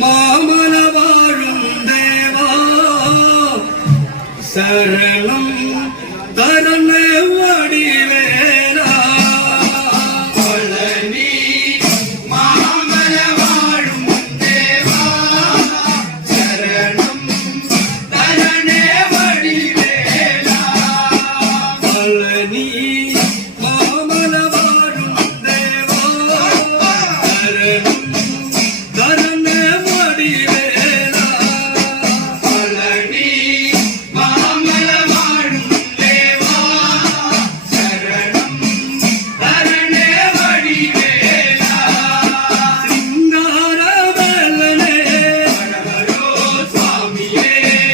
மாமல வாழும் தேவா சரணம் தரண வடிவேலா பழனி மாமல வாழும் தேவா சரணம் தரண வடிவேலா பழனி மாமல வாழும் தேவா சரணம் தரண வடிவேலா பழனி மாமல வாழும் தேவா சரணம் தரண வடிவேலா சிங்கார வேலனே ஹரஹரோ சுவாமியே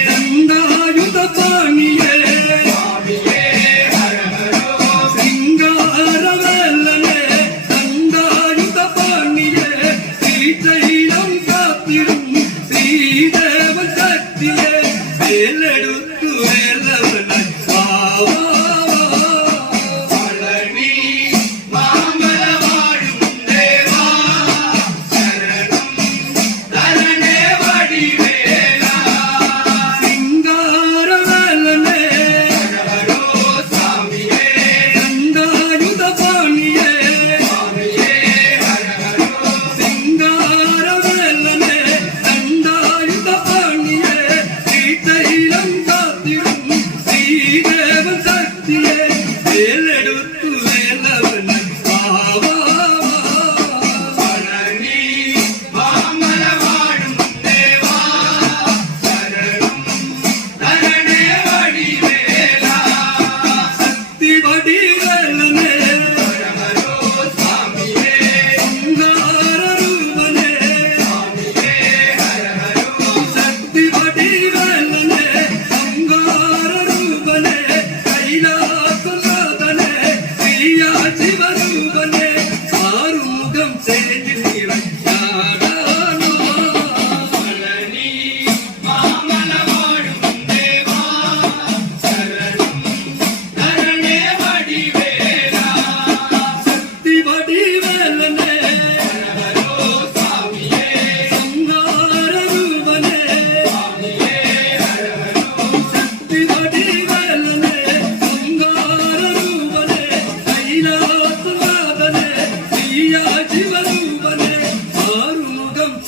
தண்டாயுத பாணியே சுவாமியே ஹரஹரோ சிங்கார வேலனே தண்டாயுத பாணியே ஸ்ரீசைலம் காத்திடும் ஸ்ரீதேவன் சக்தியே வேலெடுத்து வேலவனாய் வா வா வா பழனி மாமல வாழும் தேவா சரணம் தரண வடிவேலா சிங்கார வேலனே ஹரஹரோ சுவாமியே தண்டாயுத பாணியே சுவாமியே ஹரஹரோ சிங்கார வேலனே தண்டாயுத பாணியே ஸ்ரீசைலம் காத்திடும் ஸ்ரீதேவன் சக்தியே வேலெடுத்து வேலவனாய் வா வா வா பழனி மாமல வாழும் தேவா சரணம் தரண வடிவேலா சக்தி வடிவேலனே ஹரஹரோ சுவாமியே சிங்கார ரூபனே சுவாமியே ஹரஹரோ சக்தி வடிவேலனே சிங்கார ரூபனே கைலாசநாதனே பிரியா சிவரூபனே ஆறுமுகம் செய்கிறாய் நாடானோ பழனி மாமல வாழும் தேவா சரணம் தரண வடிவேலா சக்தி வடிவேலனே ஹரஹரோ சுவாமியே சிங்கார ரூபனே சுவாமியே ஹரஹரோ சக்தி வடிவேலனே சிங்கார ரூபனே கைலாசநாதனே பிரியா சிவரூபனே ஆறுமுகம்